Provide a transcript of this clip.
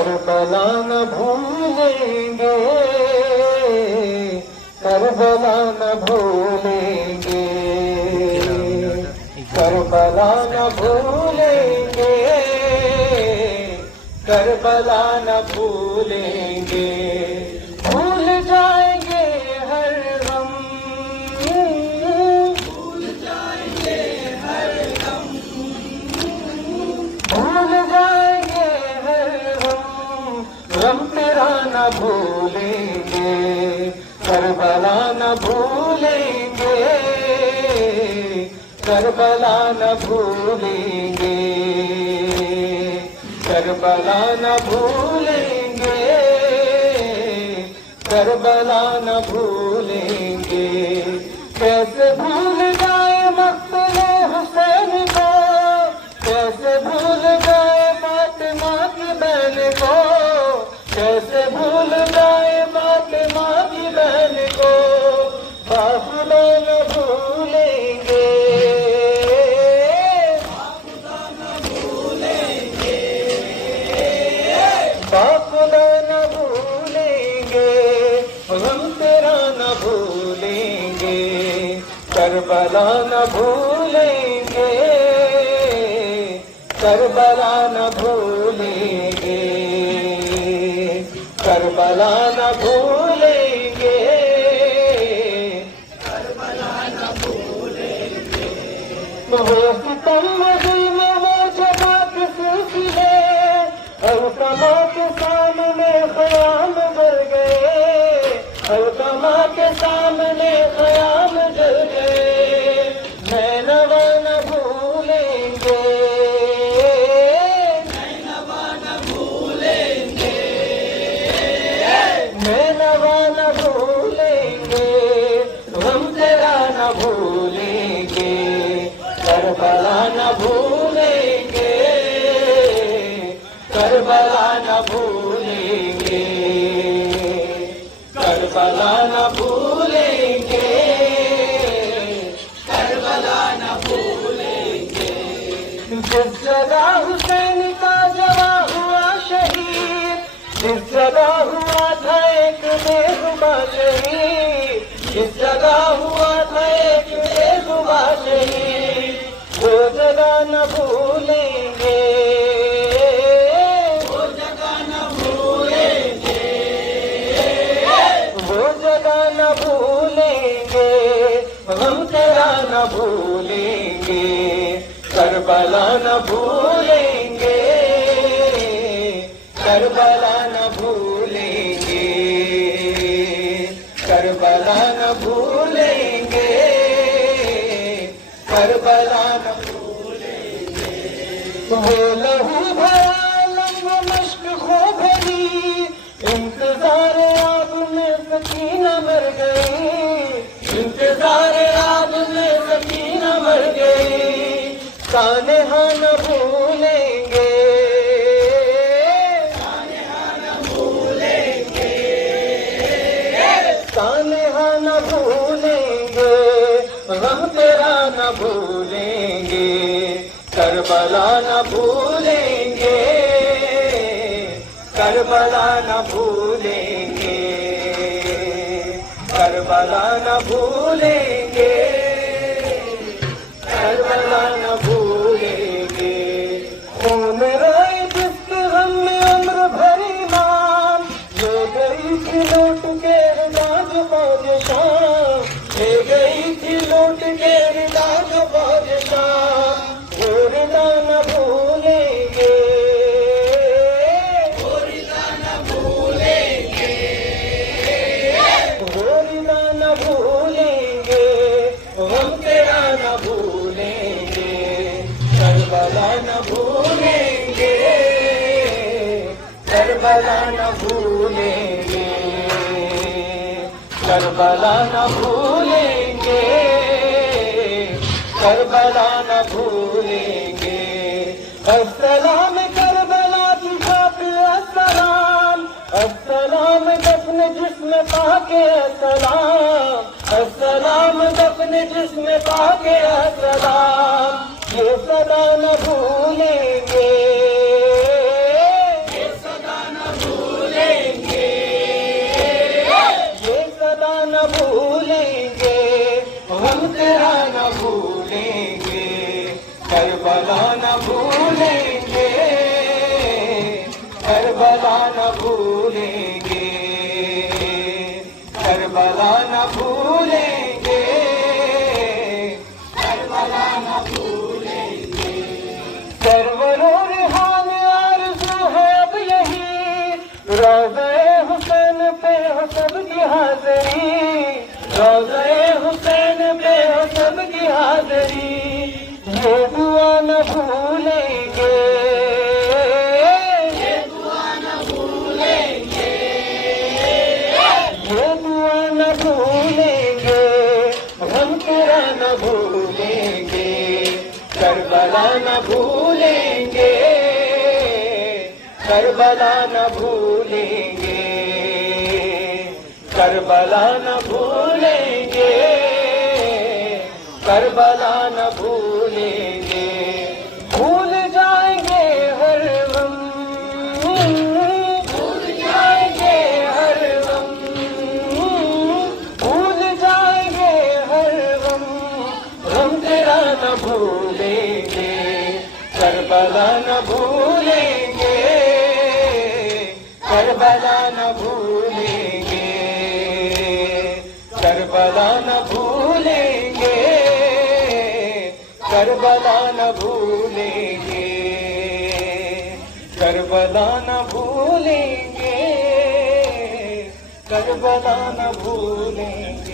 Karbala न भूलेंगे, Karbala न भूलेंगे, करबला न भूलेंगे, करबला न भूलेंगे। भूल जाएंगे हर गम, भूल जाएंगे हर गम, भूल जाएंगे हर गम, गम तेरा न भूलेंगे, करबला न भूलेंगे, करबला न भूलेंगे, करबला न भूलेंगे, करबला न भूलेंगे। कैसे भूल जाए मक़तले हुसैन को, कैसे भूल जाए फातिमा की बहन को, कैसे भूल जाए फातिमा की बहन को, बाखुदा न भूलेंगे, बाखुदा न भूलेंगे, हम तेरा न भूलेंगे, करबला न भूलेंगे, करबला न भूलेंगे, करबला न भूलेंगे, करबला न भूलेंगे। वो सितम दिल में वो जगह के सिलसिले अलकमा के सामने ख़याम जल गए, अलकमा के सामने ख़याम जल गए। नैनवा न भूलेंगे, नैनवा न भूलेंगे, नैनवा न भूलेंगे, हम तेरा न भूलेंगे, करबला न भूलेंगे, करबला न भूलेंगे, करबला न भूलेंगे, करबला न भूलेंगे। जिस जगह हुसैन का जवां हुआ शहीद, जिस जगह हुआ था एक बेजुबां शहीद, जिस जगह हुआ था एक बेजुबां शहीद, वो जगह न भूलेंगे, वो जगह न भूलेंगे, वो जगह न भूलेंगे, हम तेरा न भूलेंगे, करबला न भूलेंगे, करबला न भूलेंगे, करबला न भूलेंगे, करबला न भूलेंगे। वो लहू भरा लम्ब मश्क खो भरी, इंतजार आब में सकीना मर गई, इंतजार आब में सकीना मर गई। सानेहा न भूलेंगे, सानेहा न भूलेंगे, सानेहा न भूलेंगे, हम तेरा न भूलेंगे, करबला न भूलेंगे, करबला न भूलेंगे, करबला न भूलेंगे, करबला न भूलेंगे। खून रोए जिसके गम में उम्र भरी नाम, ले गई थी लौट के रिदाज फौज शाम, ले गई थी लौट के रिदाज फौज शाम, वो रिदा न भूलेंगे, वो रिदा न भूलेंगे, वो रिदा न भूलेंगे, हम तेरा न भूलेंगे, करबला न भूलेंगे, करबला न भूलेंगे, करबला न भूलेंगे, करबला न भूलेंगे। अस्सलाम करबला की खातिर अस्सलाम, अस्सलाम दफन जिस्म पाके अस्सलाम, अस्सलाम दफन जिस्म पाके अस्सलाम, ये सदा न भूलेंगे, ये सदा न करबला न भूलेंगे, करबला न भूलेंगे, करबला न भूलेंगे। सरवरों रिहान आरज़ू है अब यही, रोज़े हुसैन पे हो सबकी हाज़री, रोज़े हुसैन पे हो सबकी हाज़री। ये दुआ न भूलेंगे, ये दुआ न भूलेंगे, ये दुआ न भूलेंगे, हम तेरा न भूलेंगे, करबला न भूलेंगे, करबला न भूलेंगे, करबला न भूलेंगे, करबला न भूलेंगे। भूल जाएंगे हर गम, भूल जाएंगे हर गम, भूल जाएंगे हर गम, हम तेरा न भूलेंगे, करबला न भूलेंगे, करबला न भूलेंगे, करबला न भूलेंगे, करबला न भूलेंगे, करबला न भूलेंगे, करबला न भूलेंगे।